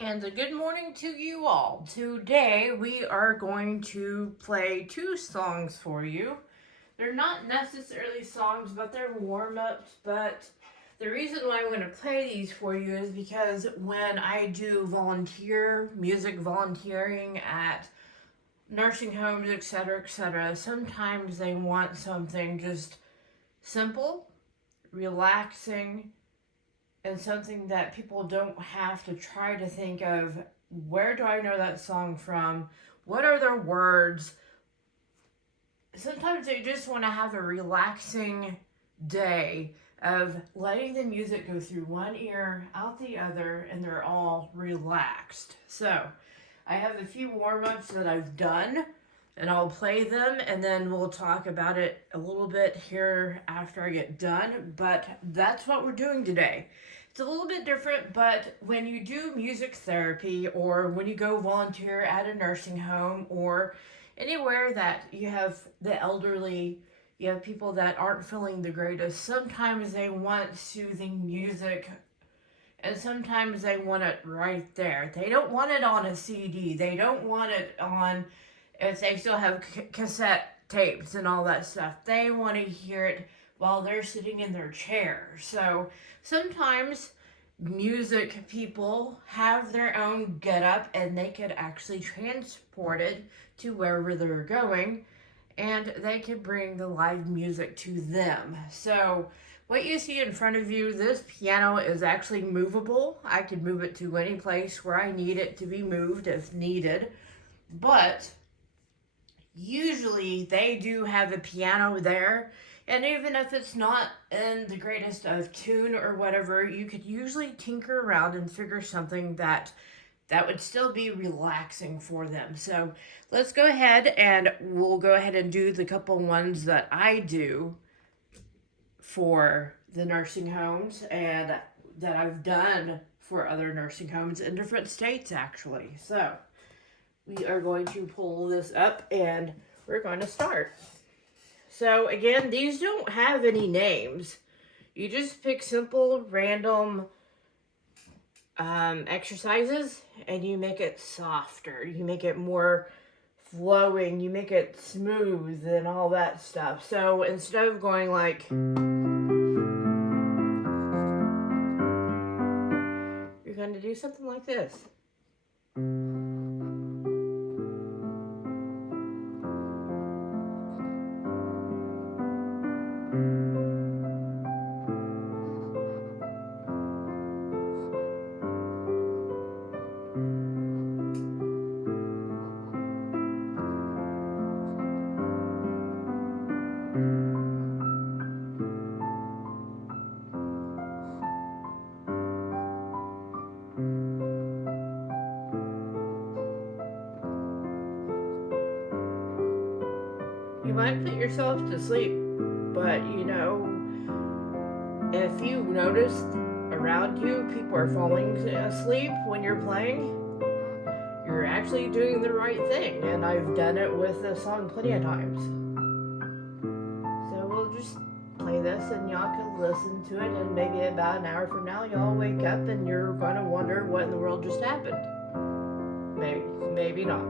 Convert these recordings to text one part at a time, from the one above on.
And a good morning to you all. Today we are going to play two songs for you. They're not necessarily songs, but they're warm ups. But the reason why I'm going to play these for you is because when I do music volunteering at nursing homes, etc., sometimes they want something just simple, relaxing, and something that people don't have to try to think of where do I know that song from? What are their words? Sometimes they just want to have a relaxing day of letting the music go through one ear, out the other, and they're all relaxed. So, I have a few warm ups that I've done, and I'll play them, and then we'll talk about it a little bit here after I get done. But that's what we're doing today. It's a little bit different, but when you do music therapy or when you go volunteer at a nursing home or anywhere that you have the elderly, you have people that aren't feeling the greatest, sometimes they want soothing music and sometimes they want it right there. They don't want it on a CD. They don't want it on, if they still have cassette tapes and all that stuff. They want to hear it while they're sitting in their chair. So sometimes music people have their own get up and they could actually transport it to wherever they're going and they could bring the live music to them. So what you see in front of you, this piano is actually movable. I can move it to any place where I need it to be moved if needed. But usually they do have a piano there, and even if it's not in the greatest of tune or whatever, you could usually tinker around and figure something that would still be relaxing for them. So let's go ahead and we'll go ahead and do the couple ones that I do for the nursing homes and that I've done for other nursing homes in different states actually. So we are going to pull this up and we're going to start. So again, these don't have any names. You just pick simple, random exercises and you make it softer. You make it more flowing. You make it smooth and all that stuff. So instead of going like, you're going to do something like this. You might put yourself to sleep, but if you noticed around you people are falling asleep when you're playing, you're actually doing the right thing. And I've done it with the song plenty of times. So we'll just play this and y'all can listen to it, and maybe about an hour from now y'all wake up and you're going to wonder what in the world just happened. Maybe not.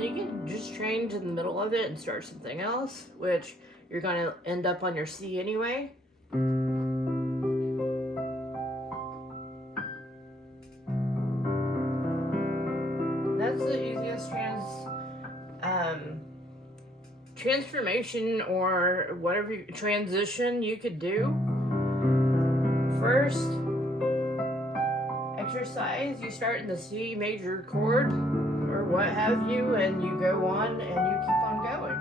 You can just change in the middle of it and start something else, which you're going to end up on your C anyway. That's the easiest transformation or whatever transition you could do. First exercise, you start in the C major chord or what have you, and you go on and you keep on going.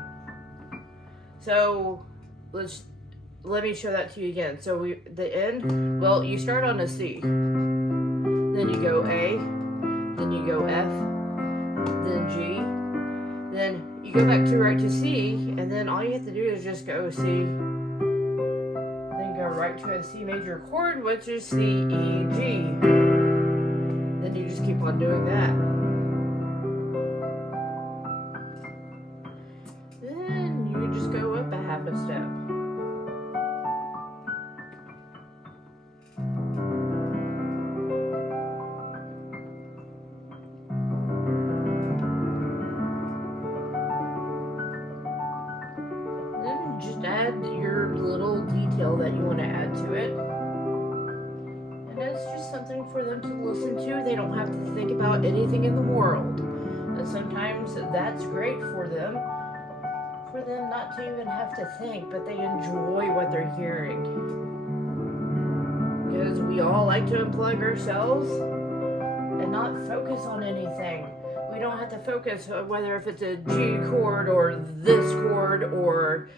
So let's let me show that to you again. So the end, well, you start on a C, then you go A, then you go F, then G, then you go back to right to C, and then all you have to do is just go C, then go right to a C major chord, which is C, E, G. Then you just keep on doing that. Then you just go up a half a step. Just add your little detail that you want to add to it. And it's just something for them to listen to. They don't have to think about anything in the world. And sometimes that's great for them not to even have to think, but they enjoy what they're hearing. Because we all like to unplug ourselves and not focus on anything. We don't have to focus whether if it's a G chord or this chord or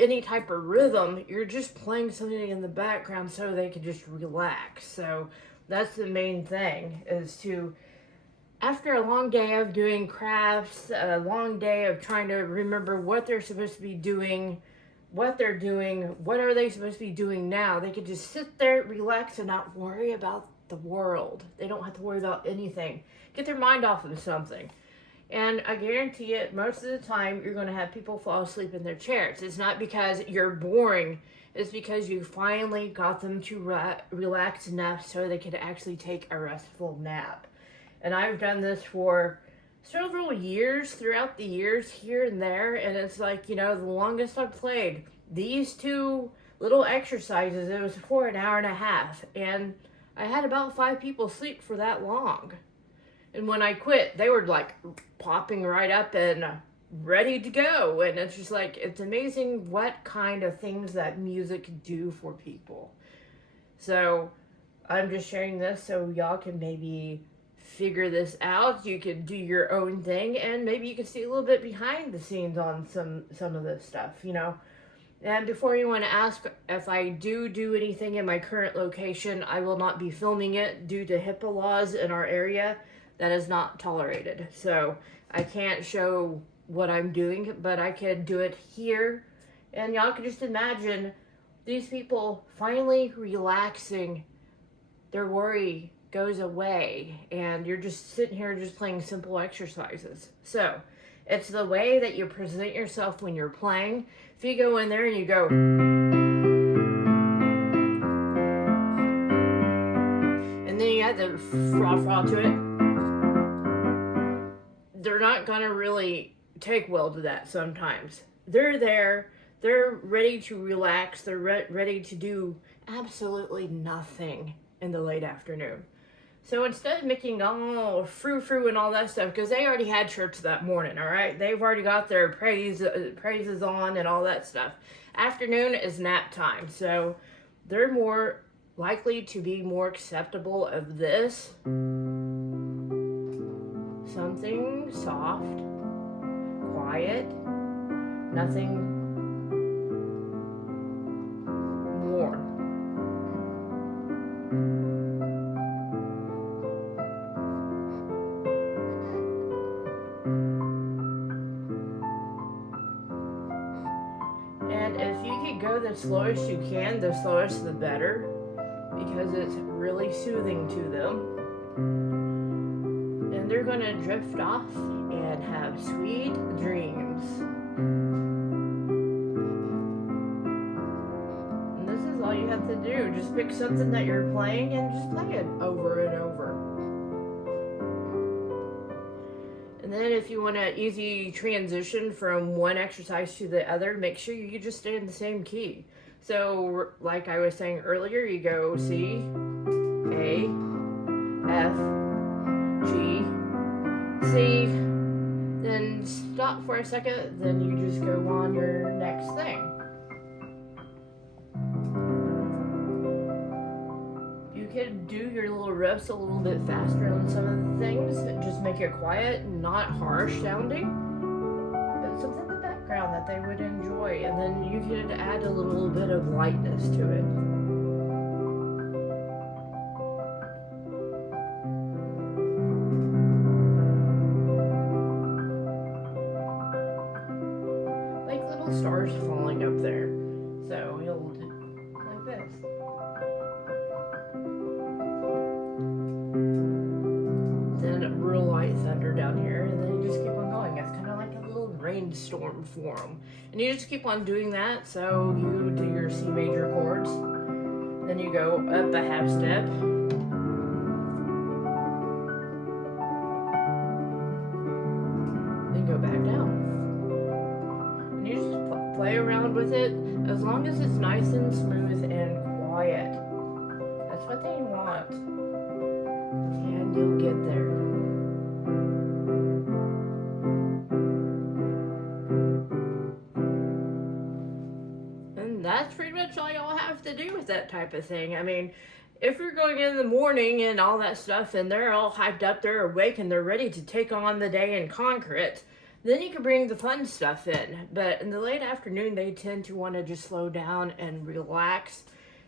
any type of rhythm. You're just playing something in the background so they can just relax. So that's the main thing, is to, after a long day of doing crafts, a long day of trying to remember what they're supposed to be doing, what they're doing, what are they supposed to be doing now, they can just sit there, relax, and not worry about the world. They don't have to worry about anything. Get their mind off of something. And I guarantee it, most of the time, you're going to have people fall asleep in their chairs. It's not because you're boring. It's because you finally got them to relax enough so they could actually take a restful nap. And I've done this for several years, throughout the years, here and there. And it's like, the longest I've played, these two little exercises, it was for an hour and a half. And I had about 5 people sleep for that long. And when I quit, they were like popping right up and ready to go. And it's just like, it's amazing what kind of things that music can do for people. So I'm just sharing this so y'all can maybe figure this out. You can do your own thing, and maybe you can see a little bit behind the scenes on some of this stuff, And before you want to ask, if I do anything in my current location, I will not be filming it due to HIPAA laws in our area. That is not tolerated. So I can't show what I'm doing, but I can do it here. And y'all can just imagine these people finally relaxing. Their worry goes away, and you're just sitting here just playing simple exercises. So it's the way that you present yourself when you're playing. If you go in there and you go, and then you add the fra to it, they're not gonna really take well to that sometimes. They're there, they're ready to relax, they're ready to do absolutely nothing in the late afternoon. So instead of making frou-frou and all that stuff, because they already had church that morning, all right? They've already got their praises on and all that stuff. Afternoon is nap time, so they're more likely to be more acceptable of this. Something soft, quiet, nothing more. And if you could go the slowest you can, the slowest the better, because it's really soothing to them. And they're gonna drift off and have sweet dreams. And this is all you have to do. Just pick something that you're playing and just play it over and over. And then if you want an easy transition from one exercise to the other, make sure you just stay in the same key. So like I was saying earlier, you go C, A, F, G, C, then stop for a second, then you just go on your next thing. You could do your little riffs a little bit faster on some of the things, just make it quiet, not harsh sounding, but something background that they would enjoy, and then you could add a little bit of lightness to it. Like little stars falling up there. So you'll do like this. Then real light thunder down here, and then you just keep on going. It's kind of like a little rainstorm for them. And you just keep on doing that. So you do your C major chords, then you go up a half step, then go back down. And you just play around with it as long as it's nice and smooth and quiet. That's what they want. And you'll get there. And that's pretty much all y'all have to do with that type of thing. I mean, if you're going in the morning and all that stuff and they're all hyped up, they're awake and they're ready to take on the day and conquer it, then you can bring the fun stuff in. But in the late afternoon, they tend to want to just slow down and relax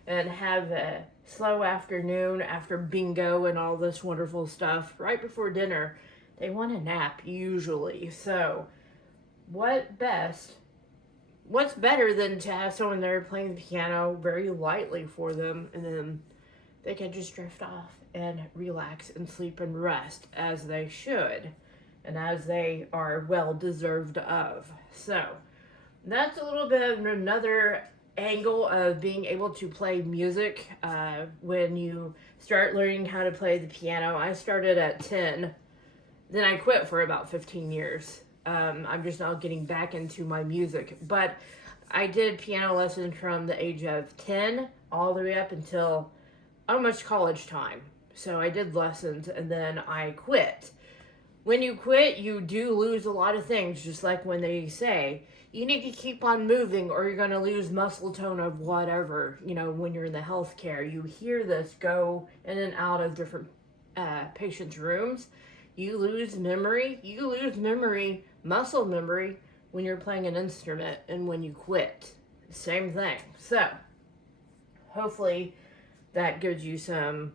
and have a slow afternoon after bingo and all this wonderful stuff. Right before dinner, they want a nap usually. So what's better than to have someone there playing the piano very lightly for them, and then they can just drift off and relax and sleep and rest as they should, and as they are well deserved of. So that's a little bit of another angle of being able to play music when you start learning how to play the piano. I started at 10, then I quit for about 15 years. I'm just now getting back into my music, but I did piano lessons from the age of 10 all the way up until almost college time. So I did lessons and then I quit. When you quit, you do lose a lot of things, just like when they say, you need to keep on moving or you're going to lose muscle tone of whatever. You know, when you're in the healthcare, you hear this go in and out of different patients' rooms. You lose memory. You lose memory, muscle memory, when you're playing an instrument and when you quit. Same thing. So, hopefully that gives you some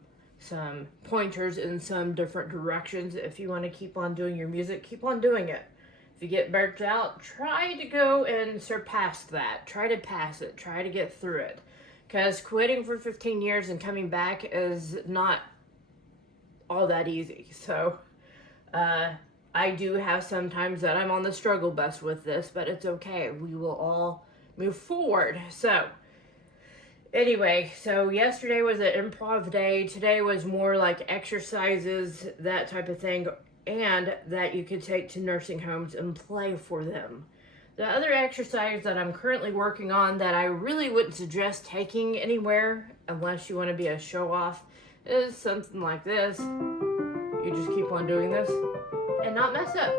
pointers in some different directions. If you want to keep on doing your music, keep on doing it. If you get burnt out, try to go and surpass that. Try to pass it. Try to get through it. Because quitting for 15 years and coming back is not all that easy. So, I do have some times that I'm on the struggle bus with this, but it's okay. We will all move forward. So, anyway, so yesterday was an improv day. Today was more like exercises, that type of thing, and that you could take to nursing homes and play for them. The other exercise that I'm currently working on that I really wouldn't suggest taking anywhere unless you want to be a show-off is something like this. You just keep on doing this and not mess up.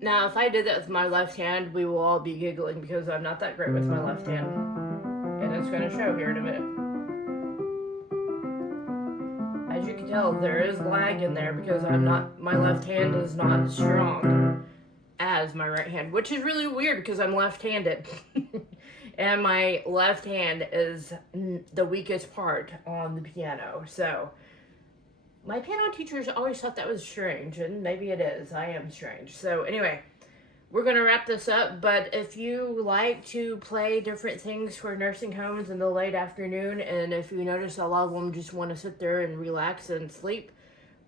Now, if I did that with my left hand, we will all be giggling because I'm not that great with my left hand. And it's going to show here in a minute. As you can tell, there is lag in there because my left hand is not as strong as my right hand, which is really weird because I'm left-handed. And my left hand is the weakest part on the piano. So my piano teachers always thought that was strange, and maybe it is. I am strange. So anyway, we're going to wrap this up, but if you like to play different things for nursing homes in the late afternoon, and if you notice a lot of them just want to sit there and relax and sleep,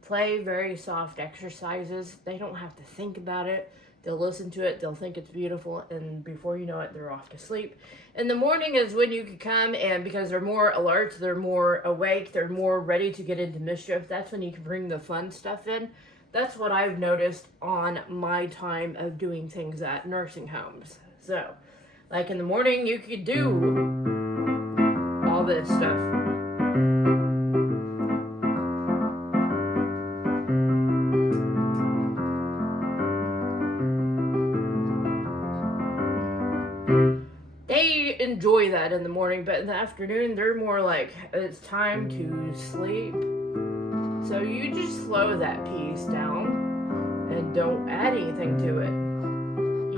play very soft exercises. They don't have to think about it. They'll listen to it, they'll think it's beautiful, and before you know it, they're off to sleep. In the morning is when you can come, and because they're more alert, they're more awake, they're more ready to get into mischief, that's when you can bring the fun stuff in. That's what I've noticed on my time of doing things at nursing homes. So, like in the morning, you could do all this stuff. enjoy that in the morning, but in the afternoon, they're more like, it's time to sleep. So you just slow that piece down and don't add anything to it.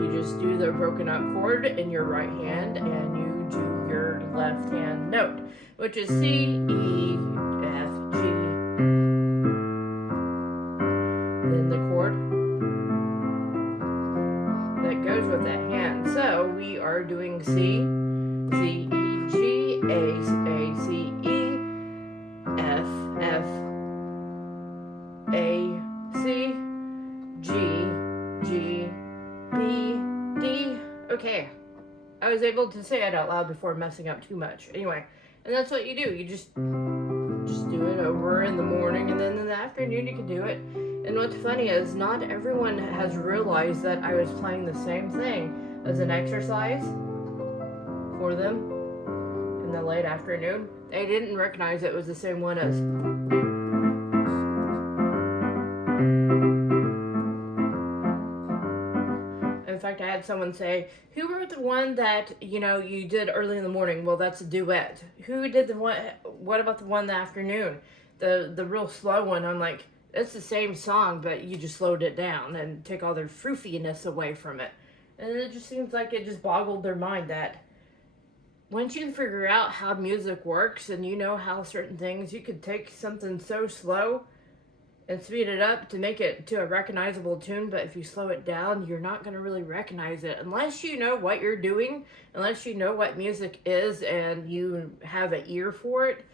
You just do the broken up chord in your right hand and you do your left hand note, which is C, E, F, G. Then the chord that goes with that hand. So we are doing C, C, E, G, A, C, E, F, F, A, C, G, G, B, D. Okay, I was able to say it out loud before messing up too much. Anyway, and that's what you do. You just do it over in the morning, and then in the afternoon you can do it. And what's funny is not everyone has realized that I was playing the same thing as an exercise for them in the late afternoon. They didn't recognize it was the same one as. In fact, I had someone say, who wrote the one that, you did early in the morning? Well, that's a duet. Who did the one, what about the one in the afternoon? The real slow one. I'm like, it's the same song, but you just slowed it down and take all their froofiness away from it. And it just seems like it just boggled their mind that once you figure out how music works and you know how certain things, you could take something so slow and speed it up to make it to a recognizable tune, but if you slow it down, you're not going to really recognize it unless you know what you're doing, unless you know what music is and you have an ear for it.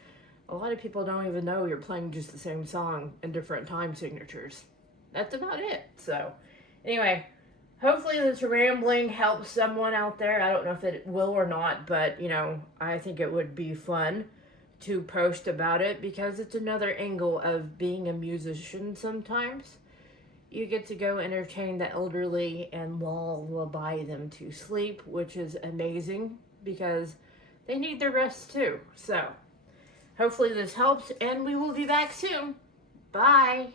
A lot of people don't even know you're playing just the same song in different time signatures. That's about it. So, anyway, hopefully this rambling helps someone out there. I don't know if it will or not, but, I think it would be fun to post about it because it's another angle of being a musician sometimes. You get to go entertain the elderly and lullaby them to sleep, which is amazing because they need their rest too. So, hopefully this helps, and we will be back soon. Bye.